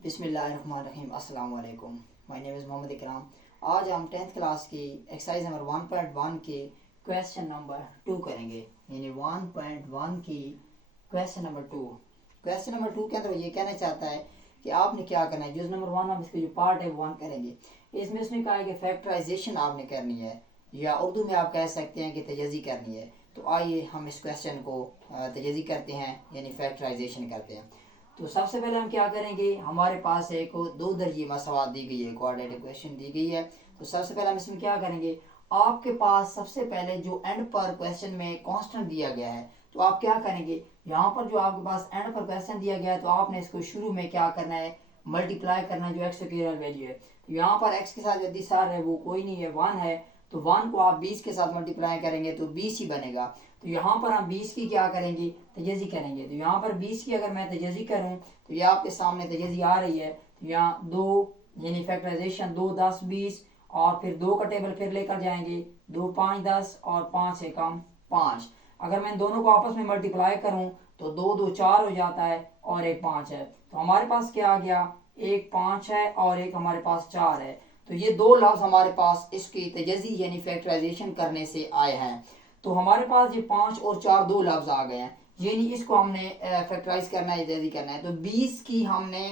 बिस्मिल्लाहिर्रहमानिर्रहीम। अस्सलाम वालेकुम। माय नेम इज़ मोहम्मद इकराम। आज हम 10th क्लास की एक्सरसाइज नंबर 1.1 के क्वेश्चन नंबर 2 करेंगे, यानी 1.1 की क्वेश्चन नंबर 2। क्वेश्चन नंबर 2 के अंदर ये कहना चाहता है कि आपने क्या करना है। जुज नंबर 1 हम इसके जो पार्ट है वो 1 करेंगे। इसमें उसने कहा है कि फैक्टराइजेशन आपने करनी है, या उर्दू में आप कह सकते हैं कि तजज़ी करनी है। तो आइए हम इस क्वेश्चन को तजज़ी करते हैं, यानी फैक्टराइजेशन करते हैं। तो सबसे पहले हम क्या करेंगे, हमारे पास एक दो दर्जी मसवात दी गई है, क्वाड्रेटिक इक्वेशन दी गई है। तो सबसे पहले हम इसमें क्या करेंगे, आपके पास सबसे पहले जो एंड पर क्वेश्चन में कांस्टेंट दिया गया है, तो आप क्या करेंगे, यहाँ पर जो आपके पास एंड पर क्वेश्चन दिया गया है, तो आपने इसको शुरू में क्या करना है, मल्टीप्लाई करना है जो एक्स की वैल्यू है। तो यहाँ पर एक्स के साथ जो दिशा है वो कोई नहीं है, 1 है। तो 1 को आप 20 के साथ मल्टीप्लाई करेंगे तो 20 ही बनेगा। तो यहाँ पर हम 20 की क्या करेंगे, तजज़ी करेंगे। तो यहाँ पर 20 की अगर मैं तजज़ी करूँ तो ये आपके सामने तजज़ी आ रही है। तो यहाँ 2 यानी फैक्टराइजेशन 2 10 20, और फिर 2 का टेबल फिर लेकर जाएंगे, 2 5 10 और 5 एकम 5। अगर मैं दोनों को आपस में मल्टीप्लाई करूँ तो 2 2 4 हो जाता है और एक 5 है। तो हमारे पास क्या आ गया, एक 5 है और एक हमारे पास 4 है। तो ये दो लफ्ज़ हमारे पास इसकी तजज़ी यानी फैक्टराइजेशन करने से आए हैं। तो हमारे पास ये 5 और 4 दो लफ्ज़ आ गए हैं, यानी इसको हमने फैक्टराइज करना है, तजज़ी करना है। तो 20 की हमने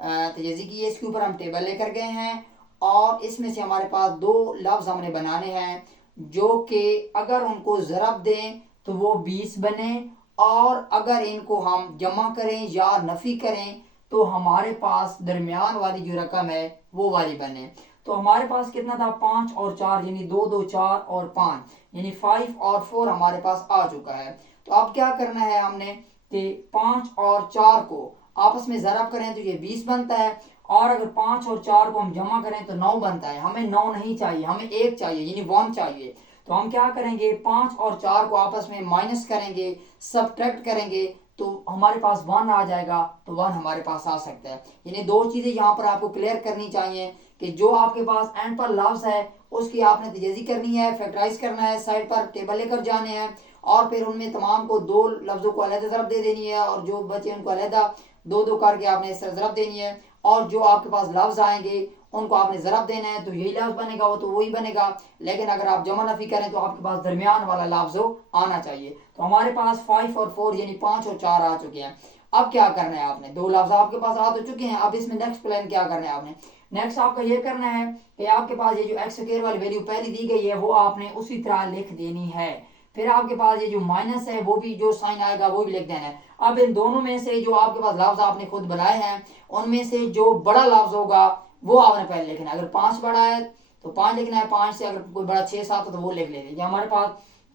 तजज़ी की है, इसके ऊपर हम टेबल लेकर गए हैं, और इसमें से हमारे पास दो लफ्ज़ हमने बनाने हैं जो कि अगर उनको ज़रब दें तो वो 20 बने, और अगर इनको हम जमा करें या नफ़ी करें तो हमारे पास दरमियान वाली जो रकम है वो वाली बने। तो हमारे पास कितना था, 5 और 4, यानी 2 2 4 और 5, यानी 5 और 4 हमारे पास आ चुका है। तो अब क्या करना है हमने कि 5 और 4 को आपस में ज़रब करें तो ये 20 बनता है, और अगर 5 और 4 को हम जमा करें तो 9 बनता है। हमें 9 नहीं चाहिए, हमें 1 चाहिए, यानी 1 चाहिए। तो हम क्या करेंगे, 5 और 4 को आपस में माइनस करेंगे, सब्ट्रैक्ट करेंगे, तो हमारे पास 1 आ जाएगा। तो 1 हमारे पास आ सकता है। यानी दो चीज़ें यहाँ पर आपको क्लियर करनी चाहिए कि जो आपके पास एंड पर लफ्ज़ है उसकी आपने तजज़ी करनी है, फैक्टराइज करना है, साइड पर टेबल लेकर जाने हैं, और फिर उनमें तमाम को दो लफ्ज़ों को अलग ज़रब दे देनी है, और जो बचे उनको अलहदा दो दो करके आपने ज़रब देनी है, और जो आपके पास लफ्ज़ आएंगे उनको आपने ज़रब देना है। तो यही लफ्ज़ बनेगा, वो तो वही बनेगा। लेकिन अगर आप जमा नफ़ी करें तो आपके पास दरमियान वाला लफ्ज़ आना चाहिए। तो हमारे पास 5 और 4 यानी 5 और 4 आ चुके हैं। अब क्या करना है आपने, दो लफ्ज़ आपके पास आ तो चुके हैं। अब इसमें नेक्स्ट प्लान क्या करना है आपने, नेक्स्ट आपका ये करना है कि आपके पास ये जो एक्स स्क्वायर वाली वैल्यू पहले दी गई है वो आपने उसी तरह लिख देनी है। फिर आपके पास ये जो माइनस है वो भी जो साइन आएगा वो भी लिख देना है। अब इन दोनों में से जो आपके पास लफ्ज़ आपने खुद बनाए हैं उनमें से जो बड़ा लफ्ज़ होगा वो आपने पहले लिखना है। अगर 5 बड़ा है तो 5 लिखना है, 5 से अगर कोई बड़ा 6 7 तो वो लिख लेंगे। ये हमारे पास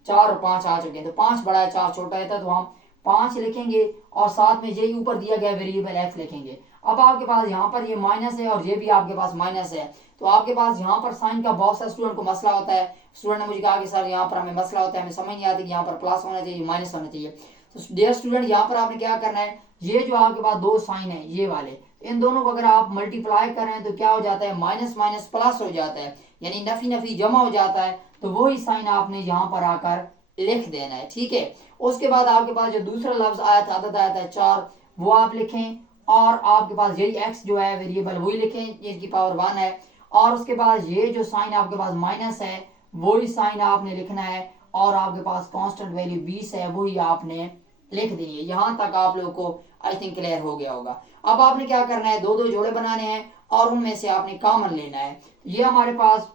4 और 5 आ चुके हैं, तो 5 बड़ा है 4 छोटा है, तो हम 5 लिखेंगे, और साथ में यही ऊपर दिया गया वेरिएबल एक्स लिखेंगे। अब आपके पास यहाँ पर ये माइनस है और ये भी आपके पास माइनस है। तो आपके पास यहाँ पर साइन का बहुत सा स्टूडेंट को मसला होता है। स्टूडेंट ने मुझे कहा कि सर यहाँ पर हमें मसला होता है, हमें समझ नहीं आती कि यहाँ पर प्लस होना चाहिए माइनस होना चाहिए। तो डियर स्टूडेंट, यहाँ पर आपने क्या करना है, ये जो आपके पास दो साइन है ये वाले, इन दोनों को अगर आप मल्टीप्लाई करें तो क्या हो जाता है, माइनस माइनस प्लस हो जाता है, यानी नफी नफी जमा हो जाता है। तो वही साइन आपने यहाँ पर आकर लिख देना है, ठीक है। उसके बाद आपके पास जो दूसरा लफ्ज आया था, अदद आया था 4, वो आप लिखें, और आपके पास यही एक्स जो है वेरिएबल वही लिखें, ये की पावर 1 है। और उसके बाद ये जो साइन आपके पास माइनस है वही साइन आपने लिखना है, और आपके पास कांस्टेंट वैल्यू 20 है वही आपने लिख देनी है। यहां तक आप लोगों को आई थिंक क्लियर हो गया होगा। अब आपने क्या करना है, दो दो जोड़े बनाने हैं और उनमें से आपने कॉमन लेना है। ये हमारे पास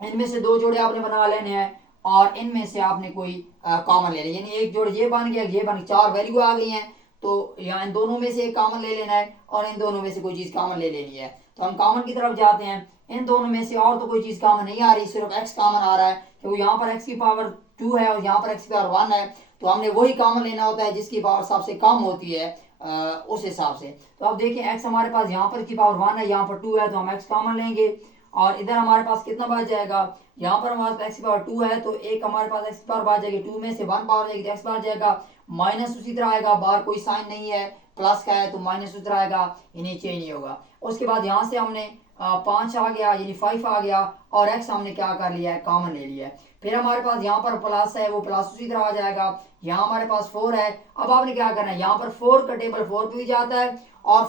इनमें से दो जोड़े आपने बना लेने हैं, और इनमें से आपने कोई कॉमन ले लेना, यानी एक जोड़ ये बन गया, ये बन, 4 वैल्यू आ गई हैं। तो यहाँ इन दोनों में से एक कॉमन ले लेना है, और इन दोनों में से कोई चीज़ कॉमन ले लेनी है। तो हम कॉमन की तरफ जाते हैं। इन दोनों में से और तो कोई चीज़ कॉमन नहीं आ रही, सिर्फ एक्स कॉमन आ रहा है, क्योंकि यहाँ पर एक्स की पावर 2 है और यहाँ पर एक्स की पावर 1 है। तो हमने वही कॉमन लेना होता है जिसकी पावर सबसे कम होती है, उस हिसाब से। तो अब देखिए एक्स हमारे पास यहाँ पर की पावर 1 है, यहाँ पर 2 है, तो हम एक्स कॉमन लेंगे, और इधर हमारे पास कितना बच जाएगा, यहाँ पर हमारे पास एक्स की पावर 2 है, तो एक हमारे पास एक्स की पावर बच जाएगी, 2 में से 1 पावर जाएगी तो एक्स बच जाएगा। माइनस उसी तरह आएगा, बाहर कोई साइन नहीं है, प्लस का है तो माइनस उसी तरह आएगा, ये नीचे ही नहीं होगा। उसके बाद यहाँ से हमने 5 आ गया यानी 5 आ गया और x हमने क्या कर लिया है, कॉमन ले लिया है। फिर हमारे पास यहाँ पर प्लस है, वो प्लस उसी तरह आ जाएगा। यहाँ हमारे पास 4 है। अब आपने क्या करना है, यहाँ पर 4 का टेबल 4 पे भी जाता है और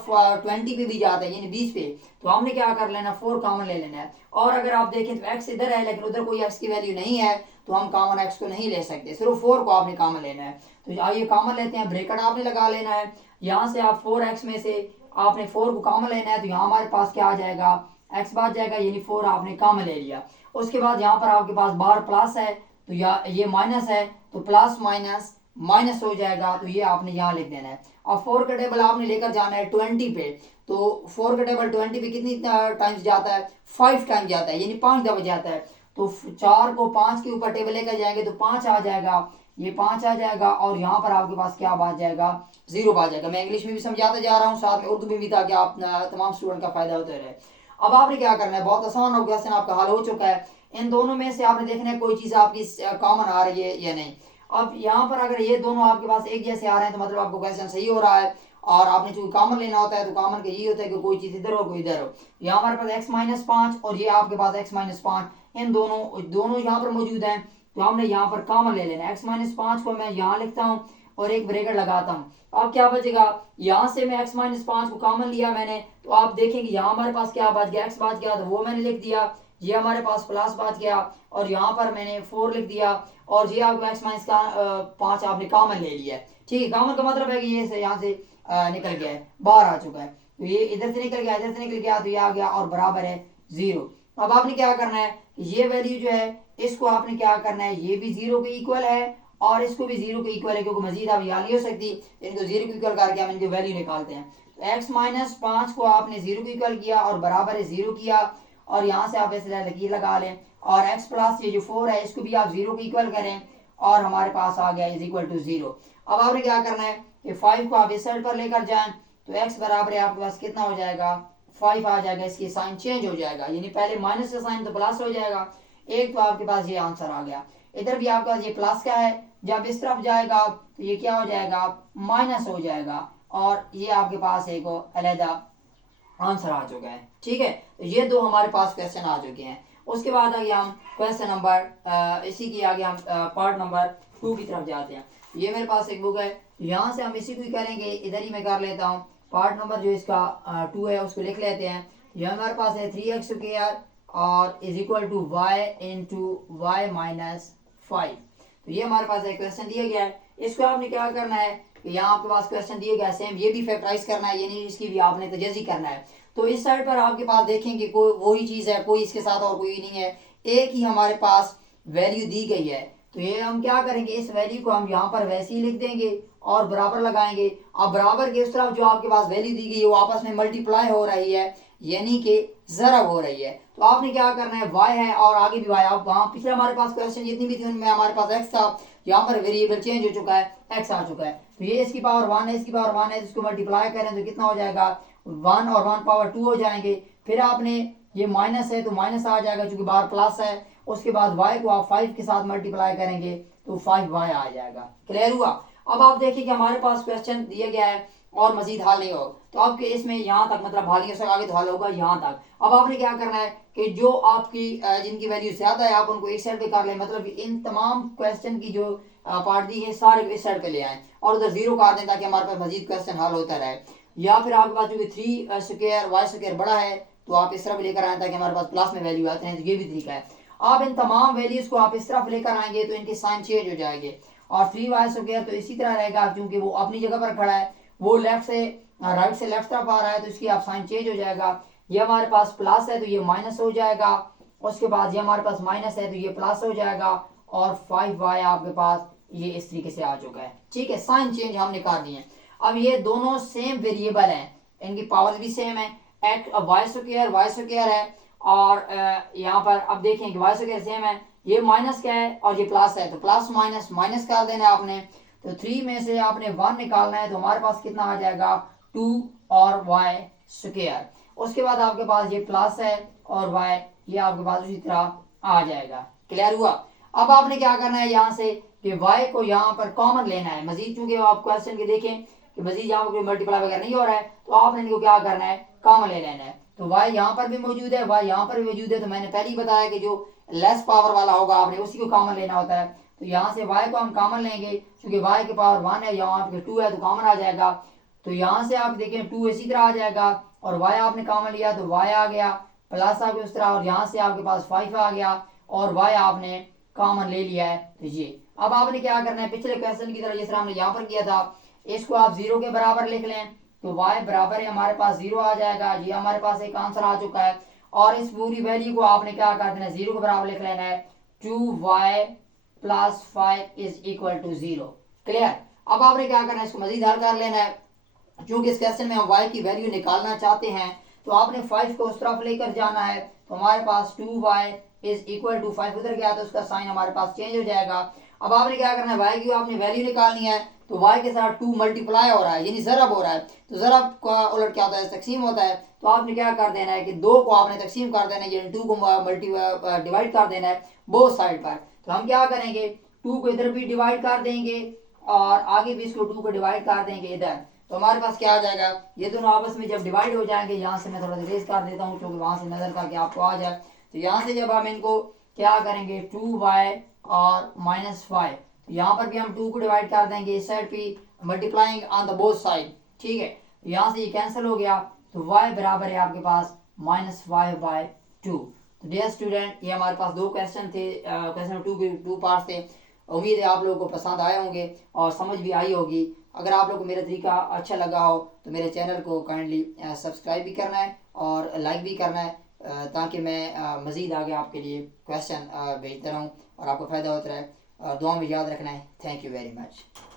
20 पे भी जाता है यानी 20 पे। तो हमने क्या कर लेना, 4 कॉमन ले लेना है। और अगर आप देखें तो x इधर है लेकिन उधर कोई x की वैल्यू नहीं है, तो हम कॉमन x को नहीं ले सकते, सिर्फ 4 को आपने कॉमन लेना है। तो आइए कॉमन लेते हैं, ब्रैकेट आपने लगा लेना है। यहाँ से आप 4x में से आपने 4 को कॉमन लेना है, तो यहाँ हमारे पास क्या आ जाएगा, x बच जाएगा यानी 4 आपने कॉमन ले लिया। उसके बाद यहाँ पर आपके पास बाहर प्लस है तो ये माइनस है, तो प्लस माइनस माइनस हो जाएगा, तो ये आपने यहाँ लिख देना है। अब 4 का टेबल आपने लेकर जाना है 20 पे, तो 4 का टेबल 20 पे कितनी टाइम्स जाता है, 5 टाइम्स जाता है यानी 5 दफा जाता है। तो 4 को 5 के ऊपर टेबल लेकर जाएंगे तो 5 आ जाएगा, ये 5 आ जाएगा और यहाँ पर आपके पास क्या बात जाएगा, 0 बात जाएगा। मैं इंग्लिश में भी समझाता जा रहा हूँ, साथ में उर्दू में भी, ताकि आप तमाम स्टूडेंट का फायदा होता रहे। अब आपने क्या करना है, बहुत आसान हो, क्वेश्चन आपका हल हो चुका है। इन दोनों में से आपने देखना है कोई चीज़ आपकी कॉमन आ रही है या नहीं। अब यहाँ पर अगर ये दोनों आपके पास एक जैसे आ रहे हैं तो मतलब आपको क्वेश्चन सही हो रहा है। और आपने चूंकि कॉमन लेना होता है तो कॉमन का यही होता है कि कोई चीज़ इधर हो कोई इधर हो। यहाँ हमारे पास x-5 और ये आपके पास x-5, इन दोनों यहाँ पर मौजूद हैं, तो हमने यहाँ पर कॉमन ले लेना है। x-5 को मैं यहाँ लिखता हूँ और एक ब्रैकेट लगाता हूँ। अब क्या बचेगा, यहाँ से मैं x-5 को कॉमन लिया मैंने, तो आप देखेंगे यहाँ हमारे पास क्या बच गया, x बच गया, तो वो मैंने लिख दिया। ये हमारे पास प्लस बच गया और यहाँ पर मैंने 4 लिख दिया और ये आपको x-5 आपने कॉमन ले लिया है। ठीक है, कॉमन का मतलब है कि ये यहाँ से निकल गया है, बाहर आ चुका है। तो ये इधर से निकल गया, इधर से निकल गया, तो ये आ गया और बराबर है 0। अब आपने क्या करना है, ये वैल्यू जो है इसको आपने क्या करना है, ये भी 0 के इक्वल है और इसको भी 0 के इक्वल है, क्योंकि मजीद आप यहाँ नहीं हो सकती, इनको 0 के इक्वल करके हम इनकी वैल्यू निकालते हैं। तो x-5 को आपने 0 के इक्वल किया और बराबर है 0 किया और यहाँ से आप ऐसे लकीर लगा लें और x प्लस ये जो 4 है इसको भी आप 0 के इक्वल करें और हमारे पास आ गया =0। अब आपने क्या करना है कि 5 को आप इस साइड पर लेकर जाएं तो x बराबर है आपके पास कितना हो जाएगा, 5 आ जाएगा। इसकी साइन चेंज हो जाएगा यानी पहले माइनस का साइन तो प्लस हो जाएगा एक, तो आपके पास ये आंसर आ गया। इधर भी आपके पास ये प्लस का है, जब इस तरफ जाएगा तो ये क्या हो जाएगा, माइनस हो जाएगा और ये आपके पास एक अलहदा आंसर आ चुका है। ठीक है, तो ये दो हमारे पास क्वेश्चन आ चुके हैं। उसके बाद आगे हम क्वेश्चन नंबर इसी की आगे हम पार्ट नंबर 2 की तरफ जाते हैं। ये मेरे पास एक बुक है, यहाँ से हम इसी को ही करेंगे, इधर ही मैं कर लेता हूँ। पार्ट नंबर जो इसका 2 है उसको लिख लेते हैं। ये हमारे पास है 3x² और =y इंटू y माइनस 5। तो ये हमारे पास एक क्वेश्चन दिया गया है। इसको आपने क्या करना है कि यहाँ आपके पास क्वेश्चन दिया गया है, सेम ये भी फैक्टराइज करना है, यानी इसकी भी आपने तजज़ी करना है। तो इस साइड पर आपके पास देखेंगे कोई वही चीज़ है, कोई इसके साथ और कोई नहीं है, एक ही हमारे पास वैल्यू दी गई है। तो ये हम क्या करेंगे, इस वैल्यू को हम यहाँ पर वैसे ही लिख देंगे और बराबर लगाएंगे। अब बराबर के उस तरफ जो आपके पास वैल्यू दी गई है वो आपस में मल्टीप्लाई हो रही है, यानी कि ज़रब हो रही है। तो आपने क्या करना है, y है और आगे भी y। आप वहाँ पिछले हमारे पास क्वेश्चन जितनी भी थी उनमें हमारे पास x था, यहाँ पर वेरिएबल चेंज हो चुका है, x आ चुका है। तो ये इसकी पावर 1 है, इसकी पावर 1 है, इसको मल्टीप्लाई करें तो कितना हो जाएगा, 1 और 1 पावर 2 हो जाएंगे। फिर आपने ये माइनस है तो माइनस आ जाएगा चूंकि बाहर प्लस है। उसके बाद y को आप 5 के साथ मल्टीप्लाई करेंगे तो 5y आ जाएगा। क्लियर हुआ। अब आप देखिए कि हमारे पास क्वेश्चन दिया गया है और मजीद हल नहीं हो, तो आपके इसमें यहाँ तक मतलब हल नहीं हो सका, आगे तो हल होगा यहाँ तक। अब आपने क्या करना है कि जो आपकी जिनकी वैल्यू ज़्यादा है आप उनको एक साइड पे कर लें, मतलब इन तमाम क्वेश्चन की जो पार्ट दी है सारे इस साइड पे ले आएँ और उधर 0 कर दें ताकि हमारे पास मजीद क्वेश्चन हल होता रहे। या फिर आपके पास चूँकि 3² y² बड़ा है तो आप इस तरफ लेकर आएँ ताकि हमारे पास प्लस में वैल्यू आते हैं, तो ये भी तरीका है। आप इन तमाम वैल्यूज़ को आप इस तरफ लेकर आएंगे तो इनके साइन चेंज हो जाएंगे और 3y² तो इसी तरह रहेगा क्योंकि वो अपनी जगह पर खड़ा है, वो लेफ्ट से राइट से लेफ्ट तरफ आ रहा है तो इसकी आप साइन चेंज हो जाएगा। ये हमारे पास प्लस है तो ये माइनस हो जाएगा, उसके बाद ये हमारे पास माइनस है तो ये प्लस हो जाएगा और 5y आपके पास ये इस तरीके से आ चुका है। ठीक है, साइन चेंज हमने कर दिए हैं। अब ये दोनों सेम वेरिएबल हैं, इनकी पावर भी सेम है, y² है और यहाँ पर अब देखें कि y² सेम है, ये माइनस क्या है और ये प्लस है, तो प्लस माइनस माइनस कर देना है आपने। तो 3 में से आपने 1 निकालना है तो हमारे पास कितना आ जाएगा, 2 और y²। उसके बाद आपके पास ये प्लस है और y ये आपके पास उसी तरह आ जाएगा। क्लियर हुआ। अब आपने क्या करना है, यहाँ से कि y को यहाँ पर कॉमन लेना है मजीद, चूंकि आप क्वेश्चन के देखें कि मजीद यहाँ पर मल्टीप्लाई वगैरह नहीं हो रहा है तो आपने इनको क्या करना है, कॉमन ले लेना है। तो y यहाँ पर भी मौजूद है, y यहाँ पर भी मौजूद है। तो मैंने पहले ही बताया कि जो लेस पावर वाला होगा आपने उसी को कॉमन लेना होता है। तो यहाँ से y को हम कॉमन लेंगे, क्योंकि y के पावर 1 है, यहाँ पे 2 है तो कॉमन आ जाएगा। तो यहाँ से आप देखें 2 इसी तरह आ जाएगा, और y आपने कॉमन लिया तो y आ गया, प्लस आ गया उस तरह, और यहाँ से आपके पास 5 आ गया, और y आपने कॉमन ले लिया है। तो ये अब आपने क्या करना है, पिछले क्वेश्चन की तरह जिस तरह हमने यहाँ पर किया था, इसको आप 0 के बराबर लिख लें। तो y बराबर है हमारे पास 0 आ जाएगा। ये हमारे पास एक आंसर आ चुका है, और इस पूरी वैल्यू को आपने क्या कर देना है, 0 के बराबर लिख लेना है। 2y plus 5 is equal to 0। Clear. अब आपने क्या करना है, इसको मजीद हल कर लेना है। चूंकि इस क्वेश्चन में हम y की वैल्यू निकालना चाहते हैं, तो आपने 5 को उस तरफ लेकर जाना है। तो हमारे पास 2y इज इक्वल टू 5 उधर गया तो उसका साइन हमारे पास चेंज हो जाएगा। अब आपने क्या करना है, y की आपने वैल्यू निकालनी है। तो y के साथ 2 मल्टीप्लाई हो रहा है, यानी ज़रब हो रहा है। तो ज़रब का उलट क्या होता है, तकसीम होता है। तो आपने क्या कर देना है कि 2 को आपने तकसीम कर देना है, यानी 2 को डिवाइड कर देना है बोथ साइड पर। तो हम क्या करेंगे, 2 को इधर भी डिवाइड कर देंगे, और आगे भी इसको 2 को डिवाइड कर देंगे इधर। तो हमारे पास क्या आ जाएगा, ये दोनों आपस में जब डिवाइड हो जाएंगे, यहाँ से मैं थोड़ा सा रेज कर देता हूँ क्योंकि वहाँ से नजर का कि आपको आ जाए। तो यहाँ से जब हम इनको क्या करेंगे, 2y और -5, तो यहाँ पर भी हम 2 को डिवाइड कर देंगे इस साइड पे, multiplying on the both side. ठीक है, तो यहाँ से ये कैंसिल हो गया। तो y बराबर है आपके पास -5/2। तो डियर स्टूडेंट, ये हमारे पास 2 क्वेश्चन थे, क्वेश्चन 2 के 2 पार्ट थे। उम्मीद है आप लोगों को पसंद आए होंगे और समझ भी आई होगी। अगर आप लोग को मेरा तरीका अच्छा लगा हो तो मेरे चैनल को काइंडली सब्सक्राइब भी करना है और लाइक भी करना है, ताकि मैं मज़ीद आगे आपके लिए क्वेश्चन भेजता रहूँ और आपको फ़ायदा होता रहे। दुआ में याद रखना है। Thank you very much.